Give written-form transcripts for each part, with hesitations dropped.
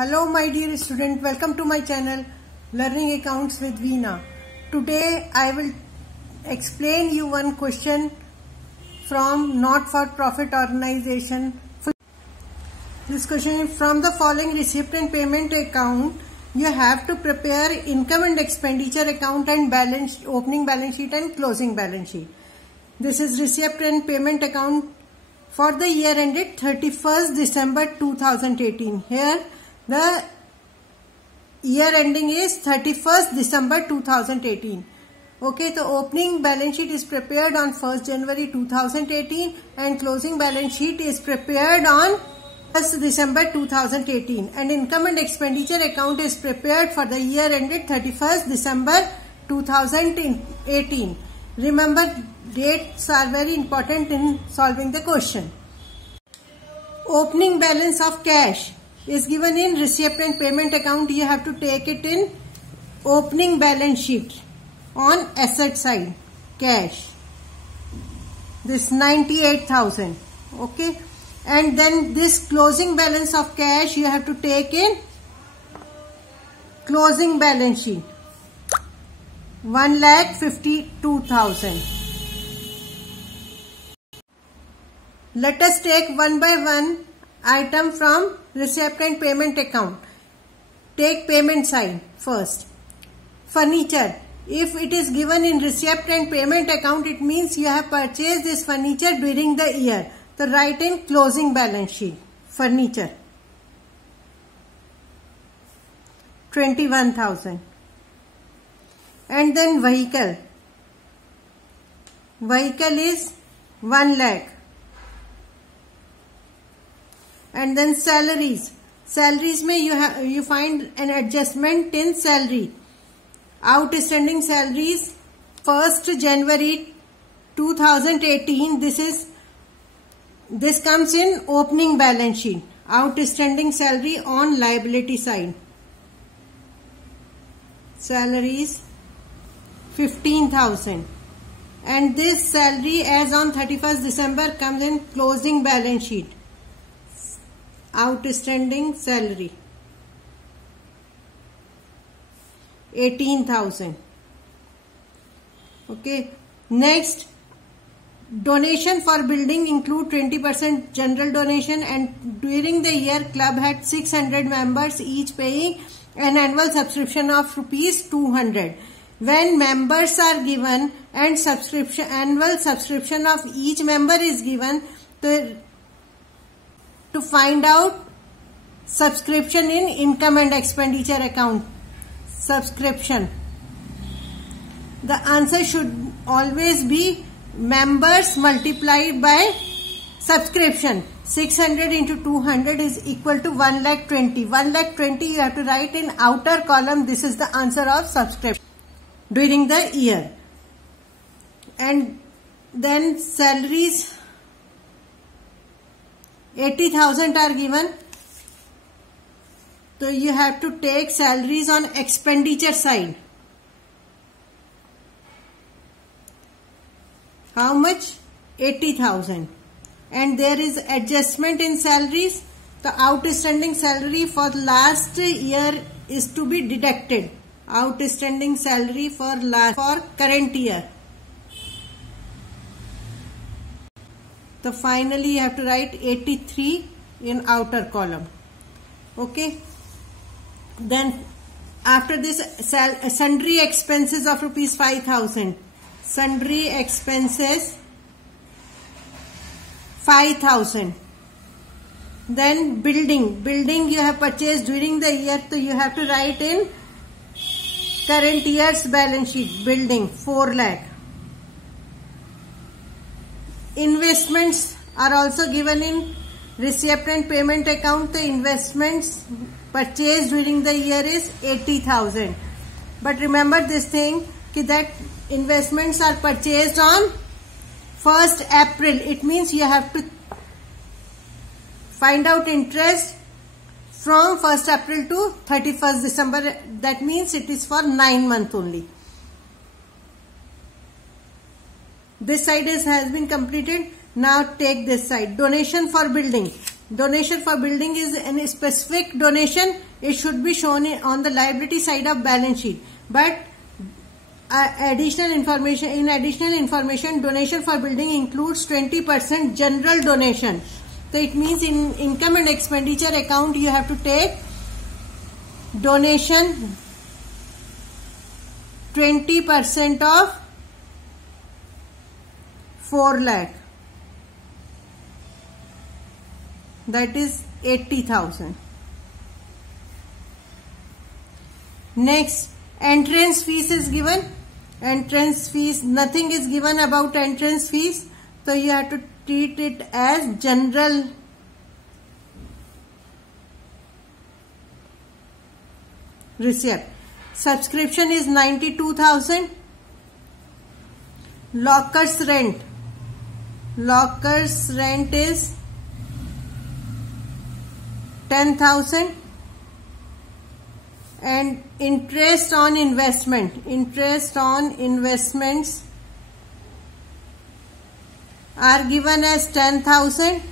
Hello my dear student, welcome to my channel Learning Accounts with Veena. Today I will explain you one question from not-for-profit organization. This question is from the following receipt and payment account. You have to prepare income and expenditure account and opening balance sheet and closing balance sheet. This is receipt and payment account for the year ended 31st December 2018. Here the year ending is 31st December 2018. Okay, the opening balance sheet is prepared on 1st January 2018 and closing balance sheet is prepared on 1st December 2018, and income and expenditure account is prepared for the year ended 31st December 2018. Remember, dates are very important in solving the question. Opening balance of cash is given in receipt and payment account. You have to take it in opening balance sheet on asset side, cash. This 98,000. Okay. And then this closing balance of cash you have to take in closing balance sheet, 1,52,000. Let us take one by one item from receipt and payment account. Take payment side first. Furniture. If it is given in receipt and payment account, it means you have purchased this furniture during the year. So write in closing balance sheet, furniture, 21,000. And then vehicle. Vehicle is 1 lakh. And then salaries. Salaries mein you find an adjustment in salary. Outstanding salaries 1st January 2018. This comes in opening balance sheet. Outstanding salary on liability side. Salaries 15,000. And this salary as on 31st December comes in closing balance sheet. Outstanding salary 18,000. Okay. Next, donation for building include 20% general donation, and during the year club had 600 members, each paying an annual subscription of ₹200. When members are given and annual subscription of each member is given, to find out subscription in income and expenditure account, subscription, the answer should always be members multiplied by subscription. 600 into 200 is equal to 1,20,000. 1,20,000 you have to write in outer column. This is the answer of subscription during the year. And then salaries 80,000 are given. So you have to take salaries on expenditure side. How much? 80,000. And there is adjustment in salaries. The outstanding salary for last year is to be deducted. Outstanding salary for current year. So finally you have to write 83 in outer column. Okay. Then after this, sundry expenses of ₹5,000. Sundry expenses 5,000. Then building you have purchased during the year, so you have to write in current year's balance sheet, building 4 lakh. Investments are also given in receipt and payment account. The investments purchased during the year is 80,000. But remember this thing, that investments are purchased on 1st April. It means you have to find out interest from 1st April to 31st December. That means it is for 9 months only. This side has been completed. Now take this side. Donation for building. donation for building is a specific donation. It should be shown on the liability side of balance sheet. But additional information, donation for building includes 20% general donation. So it means in income and expenditure account you have to take donation 20% of 4 lakh. That is 80,000. Next, entrance fees is given. Entrance fees, nothing is given about entrance fees. So you have to treat it as general receipt. Subscription is 92,000. Locker's rent. Locker's rent is 10,000. And interest on investment. Interest on investments are given as 10,000.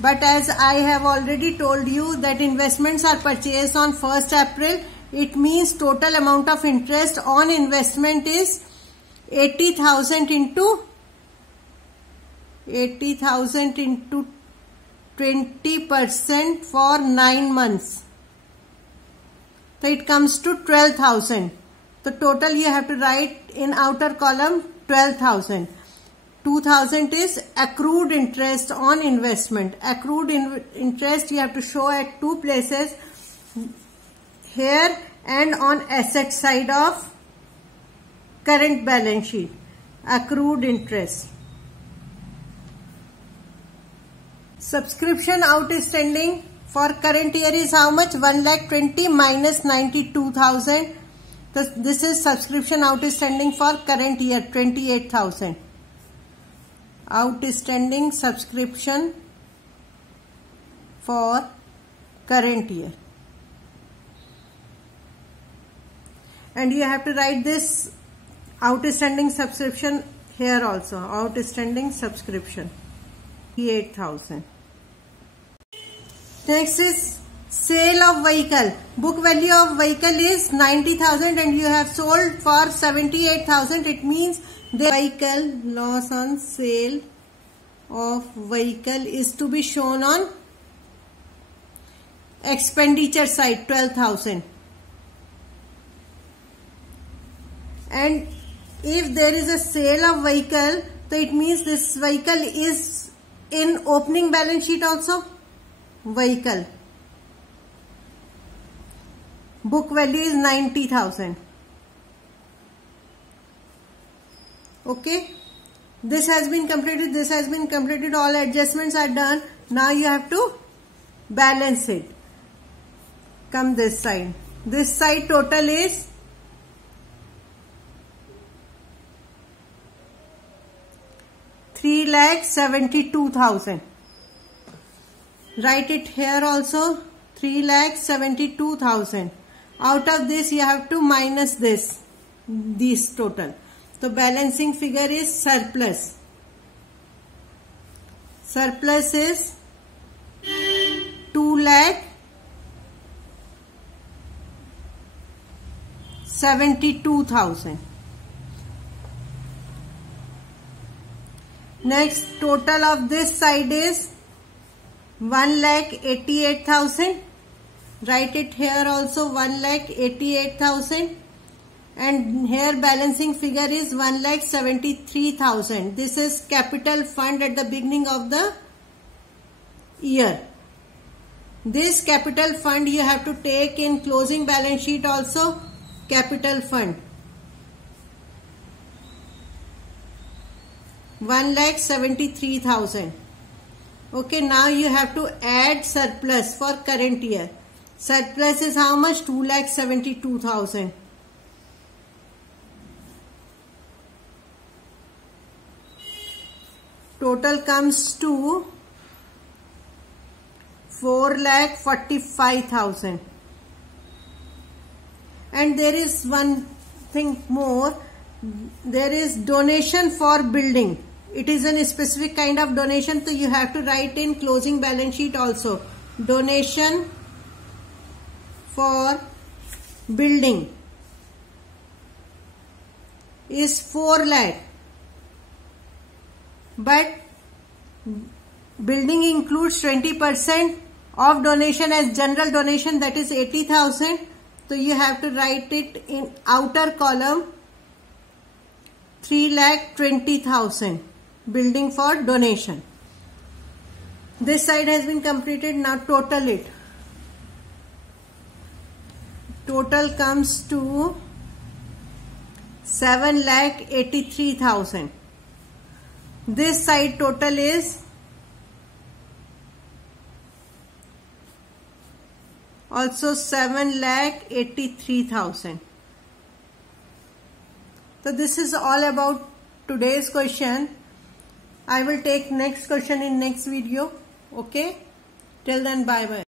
But as I have already told you that investments are purchased on 1st April. It means total amount of interest on investment is 80,000 into 20% for 9 months. So it comes to 12,000. The total you have to write in outer column 12,000. 2,000 is accrued interest on investment. Accrued interest you have to show at 2 places, here and on asset side of current balance sheet. Accrued interest. Subscription outstanding for current year is how much? 1,20,000 minus 92,000. This is subscription outstanding for current year, 28,000. Outstanding subscription for current year. And you have to write this outstanding subscription here also. Outstanding subscription, 8,000. Next is sale of vehicle. Book value of vehicle is 90,000 and you have sold for 78,000. It means the vehicle loss on sale of vehicle is to be shown on expenditure side, 12,000. And if there is a sale of vehicle, so it means this vehicle is in opening balance sheet also. Vehicle book value is 90,000. Okay, this has been completed, this has been completed, all adjustments are done. Now you have to balance it. Come this side. This side total is 3,72,000. Write it here also, 3,72,000. Out of this you have to minus this total. So balancing figure is surplus. Surplus is 2,72,000. Next, total of this side is 1,88,000. Write it here also, 1,88,000. And here balancing figure is 1,73,000. This is capital fund at the beginning of the year. This capital fund you have to take in closing balance sheet also, capital fund. 1,73,000. Okay, now you have to add surplus for current year. Surplus is how much? 2,72,000. Total comes to 4,45,000. And there is one thing more. There is donation for building. it is a specific kind of donation, so you have to write in closing balance sheet also. Donation for building is 4 lakh, but building includes 20% of donation as general donation, that is 80,000. So you have to write it in outer column 3,20,000 building for donation. This side has been completed. Now total it. Total comes to 7,83,000. This side total is also 7,83,000. So this is all about today's question. I will take next question in next video. Okay, till then, bye bye.